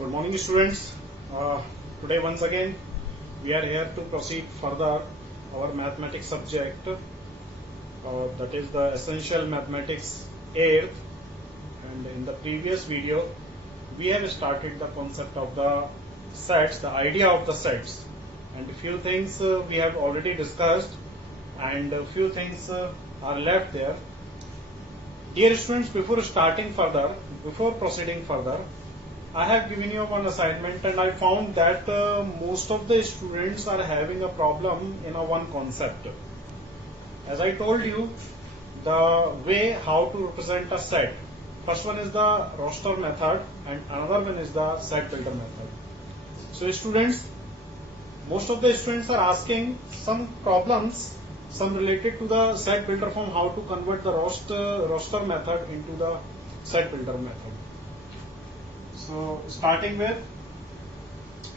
Good morning, students. Today once again we are here to proceed further our mathematics subject, that is the essential mathematics 8th, and in the previous video we have started the concept of the sets, the idea of the sets, and a few things we have already discussed and a few things are left there. Dear students, before proceeding further, I have given you one assignment and I found that most of the students are having a problem in one concept. As I told you, the way how to represent a set. First one is the roster method and another one is the set builder method. So students, most of the students are asking some problems, some related to the set builder form, how to convert the roster method into the set builder method. So starting with,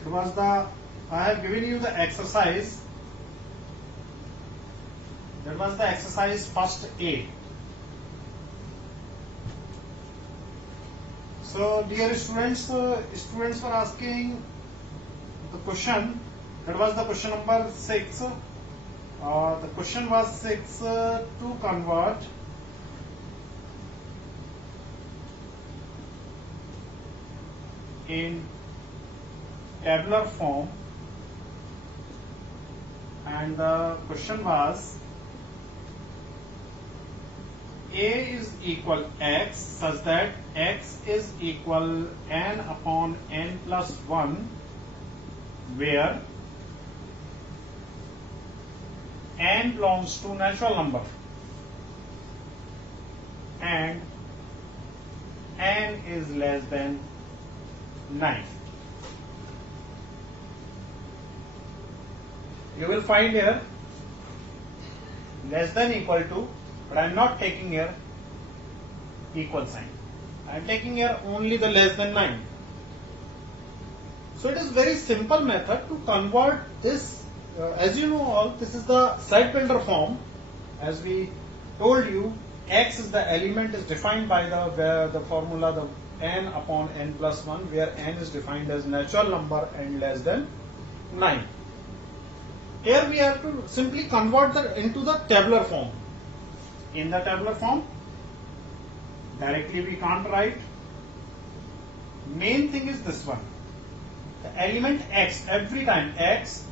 I have given you the exercise. That was the exercise first A. So dear students, students were asking the question. That was the question number 6. The question was 6 to convert in tabular form, and the question was A is equal x such that x is equal n upon n plus 1, where n belongs to natural number and n is less than 9. You will find here less than equal to, but I am not taking here equal sign. I am taking here only the less than 9. So it is very simple method to convert this. As you know all, this is the set builder form. As we told you, x is the element is defined by the formula the n upon n plus 1, where n is defined as natural number and less than 9. Here we have to simply convert into the tabular form. In the tabular form, directly we can't write. Main thing is this one. The element x, every time x,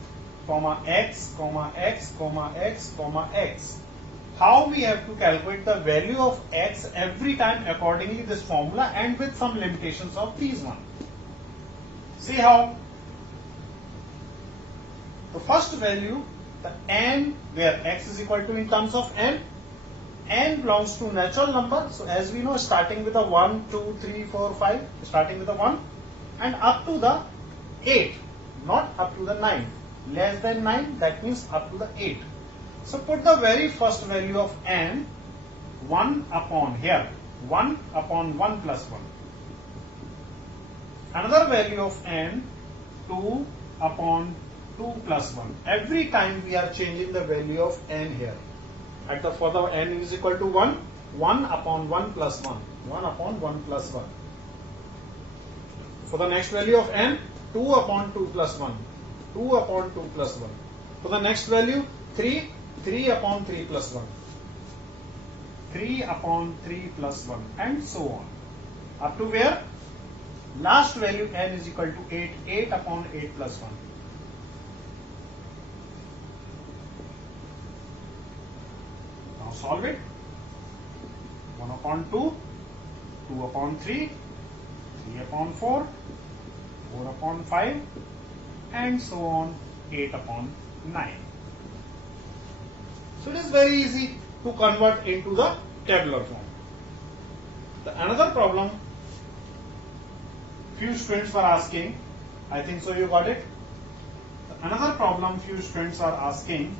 comma x, comma x, comma x, comma x. How we have to calculate the value of x every time accordingly this formula, and with some limitations of these one. See how? The first value, the n, where x is equal to in terms of n belongs to natural number. So as we know, starting with a 1, 2, 3, 4, 5, starting with a 1 and up to the 8, not up to the 9. Less than 9, that means up to the 8. So put the very first value of n, 1 upon here, 1 upon 1 plus 1. Another value of n, 2 upon 2 plus 1. Every time we are changing the value of n here. For the n is equal to 1, 1 upon 1 plus 1, 1 upon 1 plus 1. For the next value of n, 2 upon 2 plus 1, 2 upon 2 plus 1. For the next value, 3, 3 upon 3 plus 1, 3 upon 3 plus 1, and so on. Up to where? Last value n is equal to 8, 8 upon 8 plus 1. Now solve it. 1 upon 2, 2 upon 3, 3 upon 4, 4 upon 5, and so on, 8 upon 9. So it is very easy to convert into the tabular form. Another problem few students were asking, I think so you got it. Another problem few students are asking,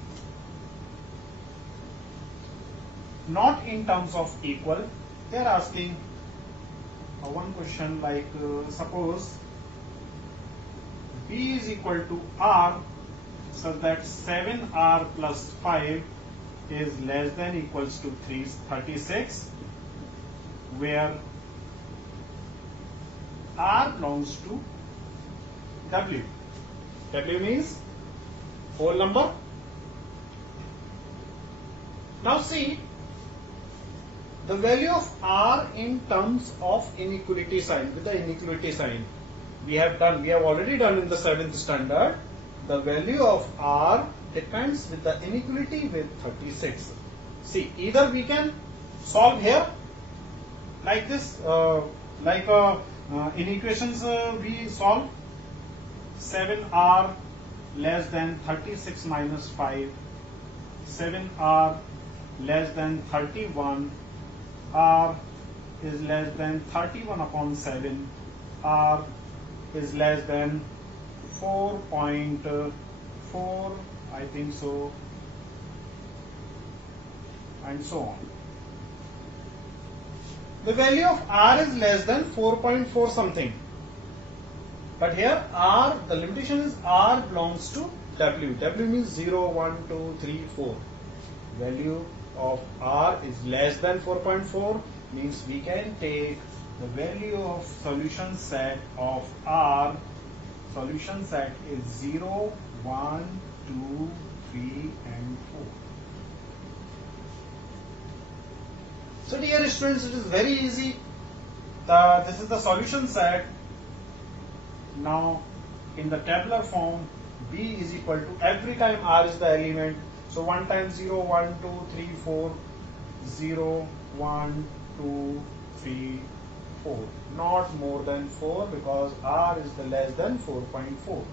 not in terms of equal. They are asking one question like, suppose b is equal to r such that 7r plus 5 is less than equals to 36, where R belongs to W. W means whole number. Now see the value of R in terms of inequality sign, with the inequality sign. We have already done in the 7th standard. The value of R depends with the inequality with 36. See, either we can solve here like this, in equations we solve 7R less than 36 minus 5, 7R less than 31, R is less than 31 upon 7, R is less than 4.4, I think so, and so on. The value of R is less than 4.4 something. But here R, the limitation is R belongs to W. W means 0, 1, 2, 3, 4. Value of R is less than 4.4 means we can take the value of solution set of R. Solution set is 0, 1, 2, 3 and 4. So dear students, it is very easy. This is the solution set. Now in the tabular form, B is equal to, every time R is the element, so 1 times 0, 1, 2, 3, 4, 0, 1, 2, 3, 4. Not more than 4 because R is the less than 4.4.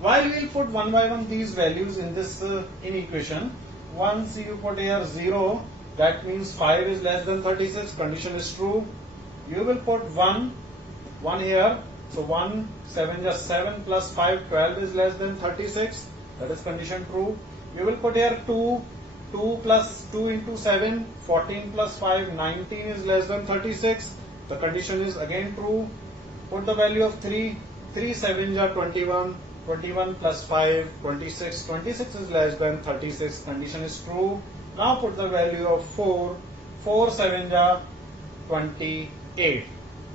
While we will put one by one these values in this in equation, once you put here 0, that means 5 is less than 36, condition is true. You will put 1 here, so 1, 7 just 7 plus 5, 12 is less than 36, that is condition true. You will put here 2 plus 2 into 7, 14 plus 5, 19 is less than 36, the condition is again true. Put the value of 3, 3 7 are 21, 21 plus 5, 26, 26 is less than 36, condition is true. Now put the value of 4, 4 7 are 28,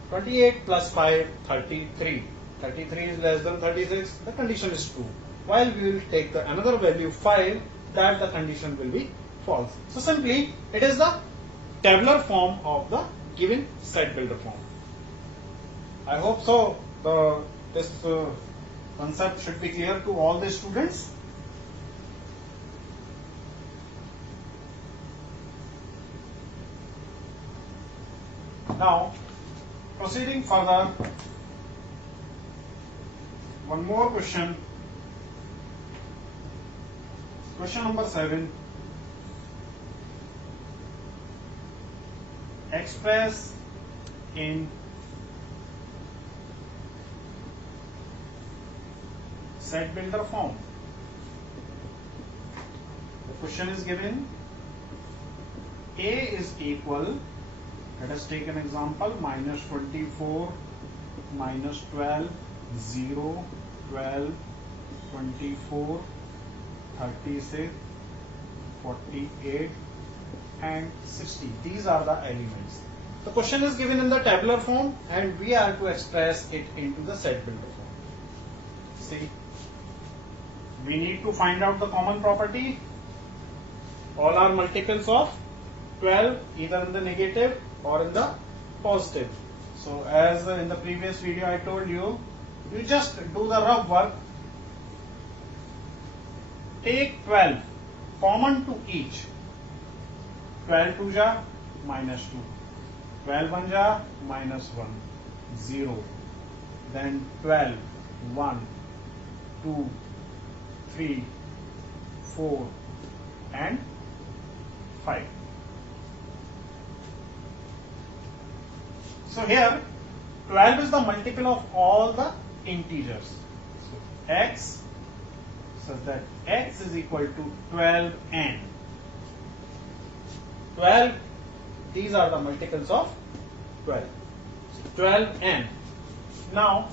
28 plus 5, 33, 33 is less than 36, the condition is true. While we will take the another value 5, that the condition will be false. So simply it is the tabular form of the given set builder form. I hope so. This concept should be clear to all the students. Now, proceeding further, one more question. Question number 7. Express in set builder form. The question is given: A is equal, let us take an example, minus 24, minus 12, 0, 12, 24, 36, 48 and 60. These are the elements. The question is given in the tabular form and we are to express it into the set builder form. See, we need to find out the common property. All are multiples of 12, either in the negative or in the positive. So as in the previous video I told you, you just do the rough work. Take 12 common to each. 12 2 ja minus 2, 12 1 ja minus 1, 0, then 12 1, 2, 3, 4 and 5. So here 12 is the multiple of all the integers. So x, such that x is equal to 12n. 12, these are the multiples of 12. So 12n. Now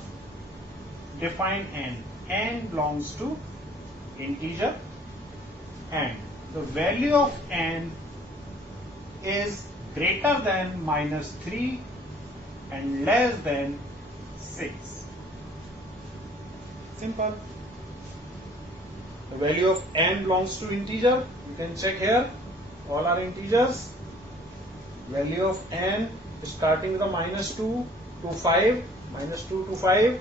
define n. N belongs to integer and the value of n is greater than minus 3 and less than 6. Simple. The value of n belongs to integer. You can check here. All are integers. Value of n starting with the -2 to 5, -2 to 5.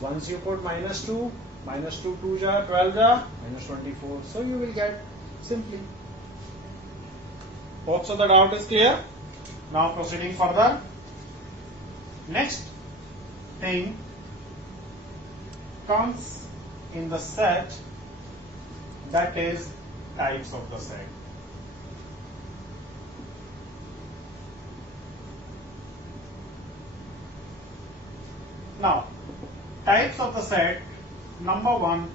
Once you put -2, -2 2 ja 12 ja -24. So you will get simply. Hope so the doubt is clear. Now proceeding further. Next thing comes in the set, that is types of the set. Now, types of the set, number one,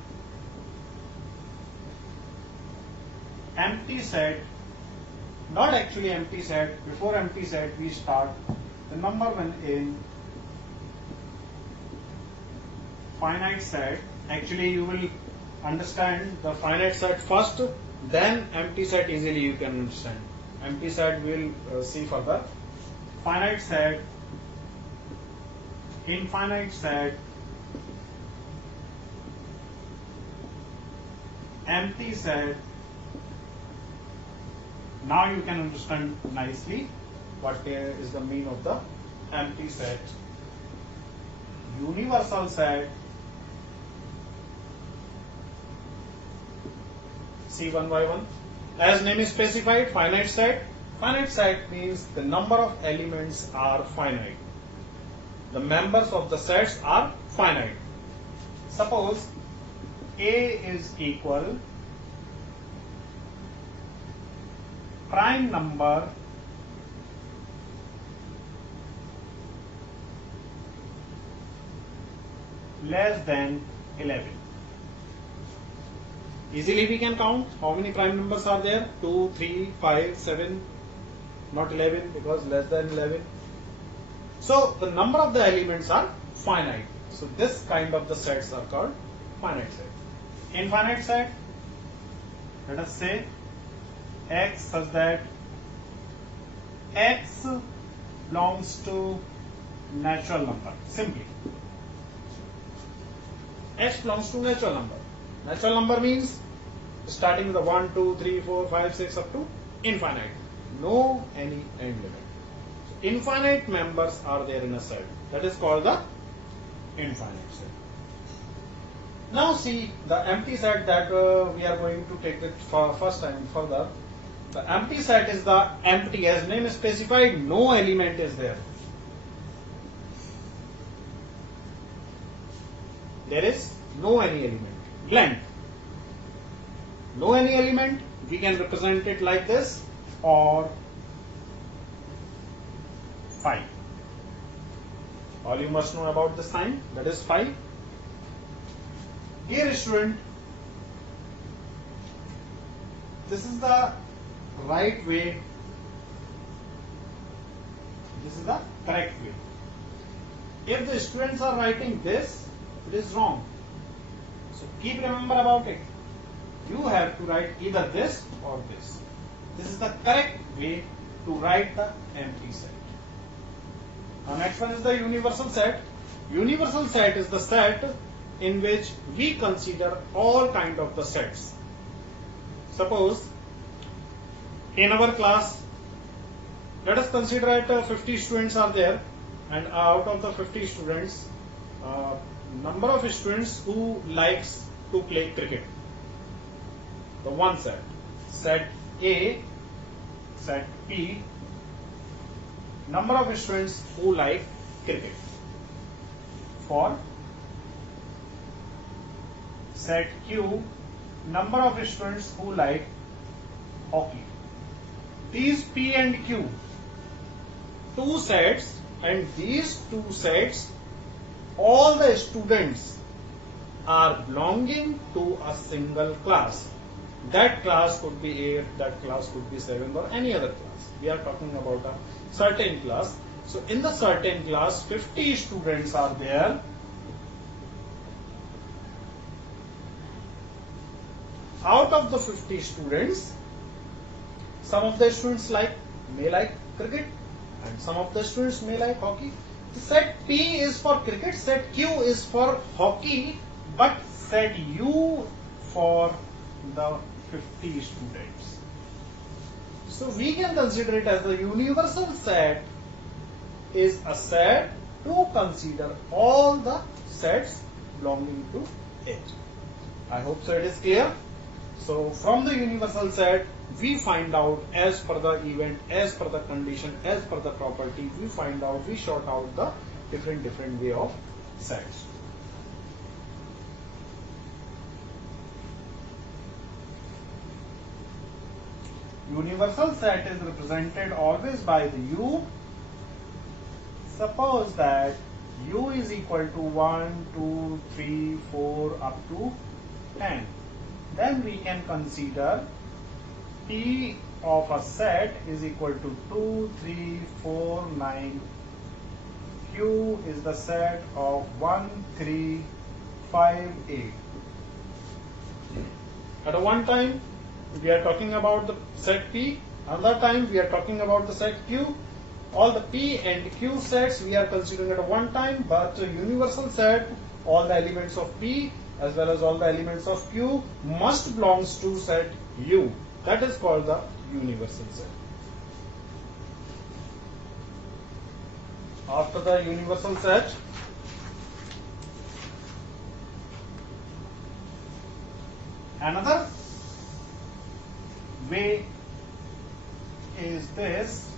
empty set, not actually empty set, before empty set we start the number one in finite set. Actually you will understand the finite set first, then empty set easily you can understand. Empty set we will see further. Finite set, infinite set, empty set. Now you can understand nicely what is the meaning of the empty set. Universal set. See one by one. As name is specified, finite set. Finite set means the number of elements are finite. The members of the sets are finite. Suppose A is equal prime number less than 11. Easily we can count how many prime numbers are there. 2, 3, 5, 7, not 11 because less than 11. So the number of the elements are finite. So this kind of the sets are called finite set. Infinite set, let us say x such that x belongs to natural number. Simply x belongs to natural number. Natural number means starting with the 1, 2, 3, 4, 5, 6 up to infinite. No any end limit. So infinite members are there in a set. That is called the infinite set. Now see the empty set that we are going to take it for first time further. The empty set is the empty, as name is specified, no element is there. There is no any element, blank. No any element, we can represent it like this or 5. All you must know about this sign, that is 5. Dear student, this is the right way, this is the correct way. If the students are writing this, it is wrong. So keep remember about it. You have to write either this or this. This is the correct way to write the empty set. Now next one is the universal set. Universal set is the set in which we consider all kind of the sets. Suppose in our class, let us consider that 50 students are there, and out of the 50 students, number of students who likes to play cricket. The one set, set A, set B, number of students who like cricket. For set Q, number of students who like hockey. These P and Q, two sets, and these two sets, all the students are belonging to a single class. That class could be 8, that class could be 7, or any other class. We are talking about a certain class. So in the certain class, 50 students are there. Out of the 50 students, some of the students may like cricket, and some of the students may like hockey. Set P is for cricket, set Q is for hockey, but set U for the 50 students. So we can consider it as the universal set is a set to consider all the sets belonging to H. I hope so it is clear. So from the universal set, we find out as per the event, as per the condition, as per the property, we sort out the different way of sets. Universal set is represented always by the U. Suppose that U is equal to 1, 2, 3, 4 up to 10. Then we can consider P of a set is equal to 2, 3, 4, 9. Q is the set of 1, 3, 5, 8. At one time, we are talking about the set P. Another time, we are talking about the set Q. All the P and Q sets we are considering at one time, but universal set, all the elements of P as well as all the elements of Q must belongs to set U. That is called the universal set. After the universal set, another way is this.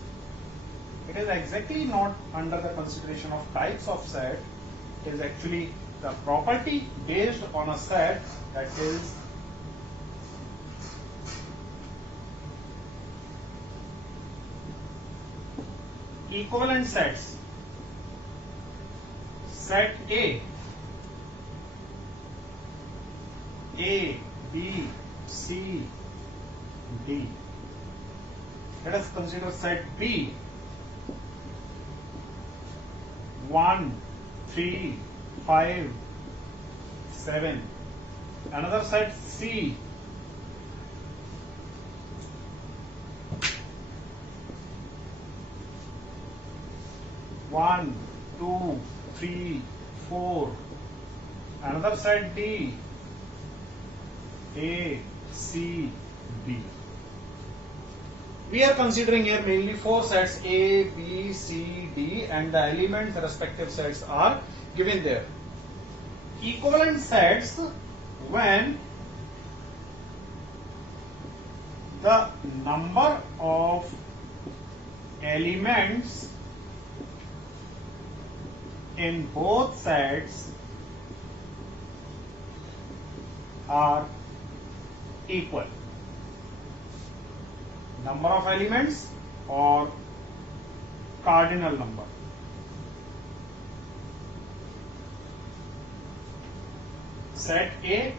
It is exactly not under the consideration of types of set. It is actually the property based on a set, that is equivalent sets. Set A, B, C, D. Let us consider set B. 1, 3, 5, 7. Another set C. 1, 2, 3, 4. Another set D. A, C, D. We are considering here mainly 4 sets A, B, C, D, and the elements, the respective sets are given there. Equivalent sets when the number of elements in both sets are equal. Number of elements or cardinal number. Set A,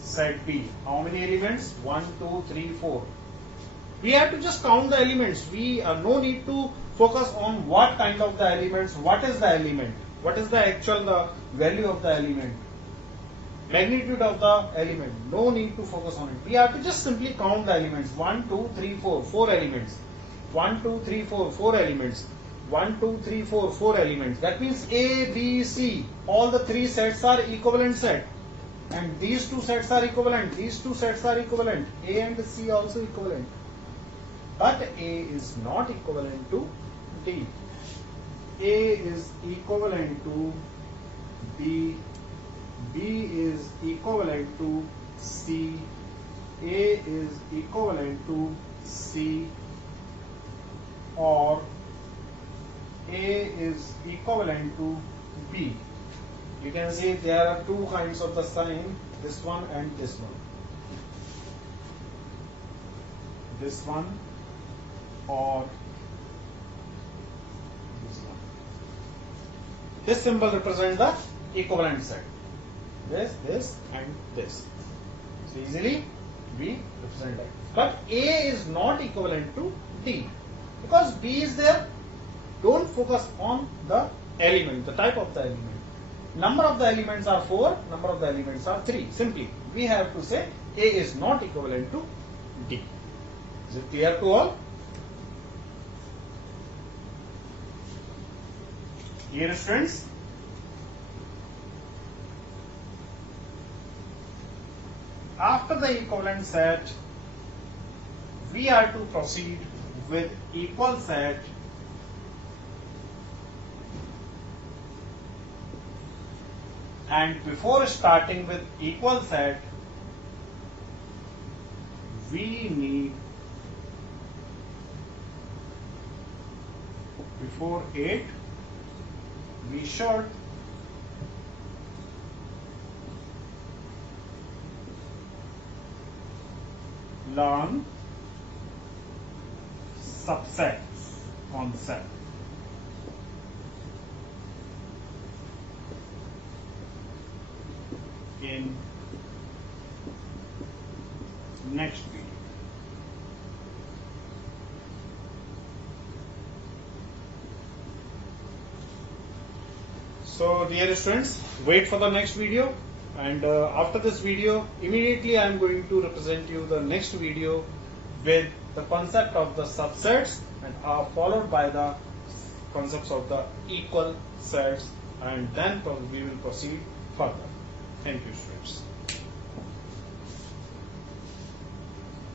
set B. How many elements? 1, 2, 3, 4. We have to just count the elements. We no need to focus on what kind of the elements, what is the element, what is the actual the value of the element, magnitude of the element. No need to focus on it. We have to just simply count the elements. 1, 2, 3, 4. 4 elements. 1, 2, 3, 4. 4 elements. 1, 2, 3, 4. 4 elements. That means A, B, C. All the 3 sets are equivalent set. And these 2 sets are equivalent. These 2 sets are equivalent. A and C also equivalent. But A is not equivalent to D. A is equivalent to B. B is equivalent to C. A is equivalent to C, or A is equivalent to B. You can see there are 2 kinds of the sign, this one and this one. This one or this one. This symbol represents the equivalent set. This and this. So easily we represent that. But A is not equivalent to D. Because B is there, don't focus on the element, the type of the element. Number of the elements are 4, number of the elements are 3. Simply, we have to say A is not equivalent to D. Is it clear to all? Here, students, after the equivalent set, we are to proceed with equal set, and before starting with equal set, we need, before 8, we should learn subsets concept. In next video. So dear students, wait for the next video, and after this video immediately I am going to represent you the next video with the concept of the subsets, and followed by the concepts of the equal sets, and then we will proceed further. Thank you, students.